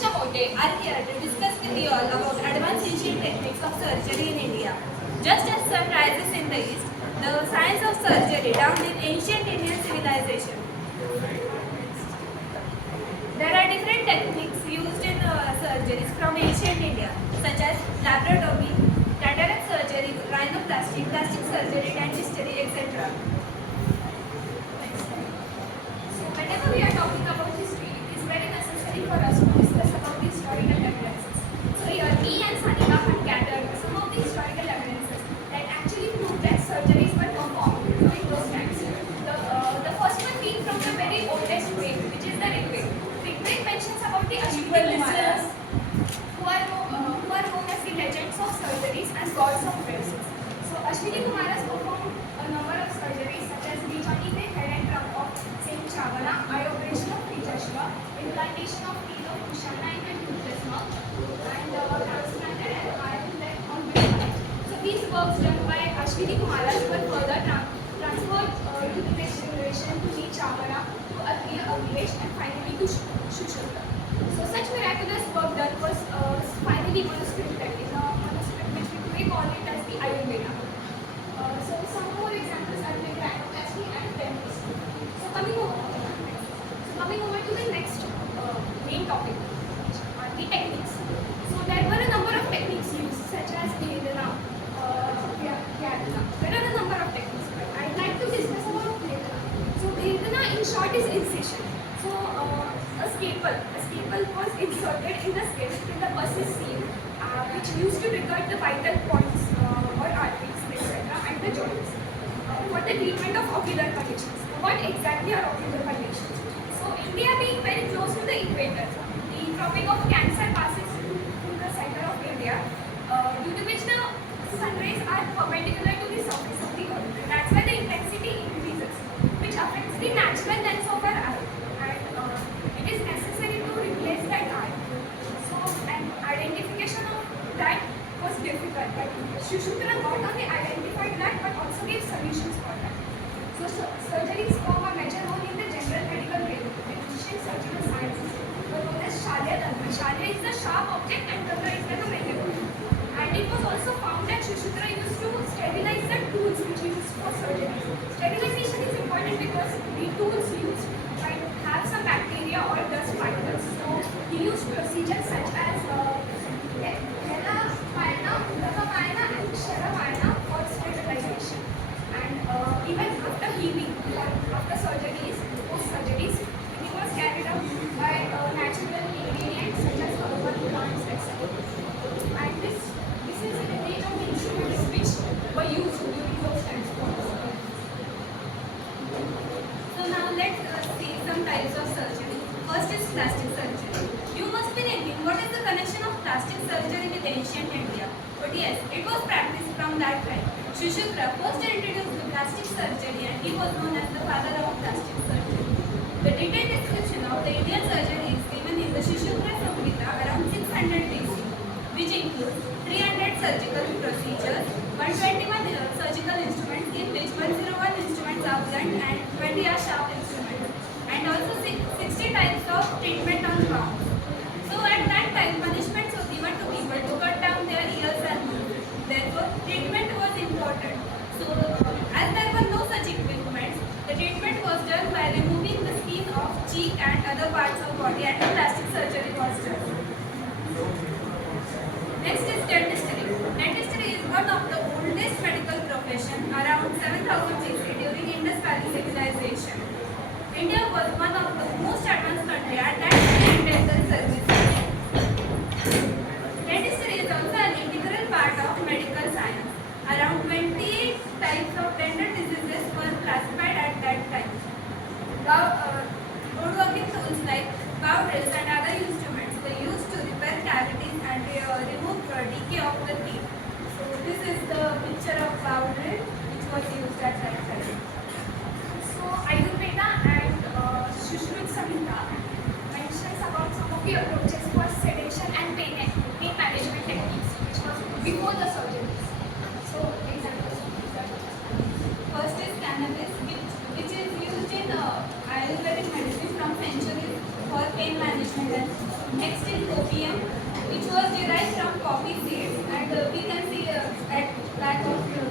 are here to discuss with you all about advanced ancient techniques of surgery in India. Just as sun rises in the east, the science of surgery dawned in ancient Indian civilization. There are different techniques used in surgeries from ancient India, such as laparotomy, cataract surgery, rhinoplasty, plastic surgery, dentistry, etc. So, whenever we are talking about history, it is very necessary for us to discuss about the historical evidences. So, here me and Sanika have gathered some of the historical evidences that actually prove that surgeries were performed during those times. The first one being from the very oldest way, which is the Rig. Rig mentions about the Ashwini Kumaras, who are known as the legends of surgeries and gods of medicine. So, Ashwini Kumaras performed a number of surgeries such as the Johnny head and trunk of Saint Chavana, eye operation of Pijashva, implantation of teeth of Kushana in the toothless mouth, and transplanted an iron leg on Vishnu. So, these works done by Ashwini Kumaras were further transferred to the next generation to the Chavana, to Atreya, Agnivesha, and finally to Sushruta. So, such miraculous work done was finally manuscripted in a manuscript which we today call it as the Ayurveda. So, some more examples are the rhinoplasty and dentistry. So, coming over to the next main topic, which are the techniques. So, there were a number of techniques used, such as Vedana, Vyadana. There are a number of techniques, but I'd like to discuss about Vedana. So, Vedana in short is incision. So, a staple was inserted in the skin in the pulsus seam, which used to regard the vital points or arteries, etc., and the joints for the treatment of ocular conditions. What exactly are ocular conditions? So, India being very close to the equator, the Tropic of Cancer passes through the center of India, due to which the sun rays are perpendicular to the surface of the earth. That's why the intensity increases, which affects the natural lens of our eye. It is necessary to replace that eye. So, an identification of that was difficult, but Sushruta not only identified that but also gave solutions for that. So, surgeries form a major role in the general medical field. The ancient surgical sciences were known as Shalya Tantra. Shalya is the sharp object and Tantra is the malleable. And it was also found that Sushruta used to sterilize the tools which used for surgeries. Sterilization is important because the tools used might have some bacteria or dust particles. So, he used procedures such as and Sharavayana for sterilization. And even after healing, after surgeries, post-surgeries, healing was carried out by natural ingredients such as herbal plants, etc. And this is the range of instruments which were used during those times. So now let's see some types of surgery. First is plastic surgery. You must be thinking, what is the connection of plastic surgery with ancient India? But yes, it was practiced from that time. Sushruta first introduced the plastic surgery and he was known as the father of plastic surgery. The detailed description of the Indian surgery is given in the Sushruta Samhita around 600 BC, which includes 300 surgical procedures, 121 surgical instruments, in which 101 instruments are blunt and 20 are sharp instruments, and also 60 types of treatment on wounds. So at that time, punishments were given to people to cut down their ears and nose. Therefore, treatment was important. So, as there were no such equipments, the treatment was done by removing the skin of cheek and other parts of body, and the plastic surgery was done. Next is dentistry. Dentistry is one of the oldest medical profession, around 7000 BC during Indus Valley civilization. India was one of the most advanced countries at that time in dental services. Dentistry is also an integral part of medical science. Around 28 types of dental diseases were classified at that time. Woodworking tools like bow-drills and other instruments were used to repair cavities and remove decay of the teeth. So this is the picture of bow-drill which was used at that time. So Ayurveda and Sushruta Samhita mentions about some of the approaches for sedation and pain management techniques, which was before the surgeries. So examples of these are: first is cannabis, which is used in Ayurvedic medicine from centuries for pain management and Next is opium, which was derived from poppy seeds, and we can see at back of the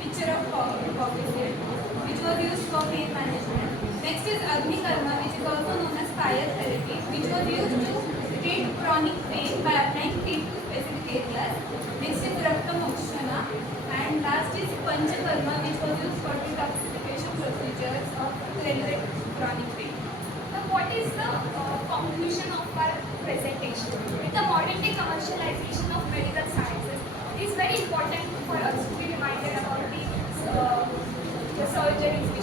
picture of poppy seed, which was used for pain management. Next is Agnikarma, which is also known as fire therapy, which was used to treat chronic pain by applying heat to specific areas. Next is Raktamokshana, and last is Panchakarma, which was used for detoxification procedures of chronic pain. Now, what is the conclusion of our presentation? With the modern day commercialization of medical sciences, it is very important for us to be reminded about the surgeries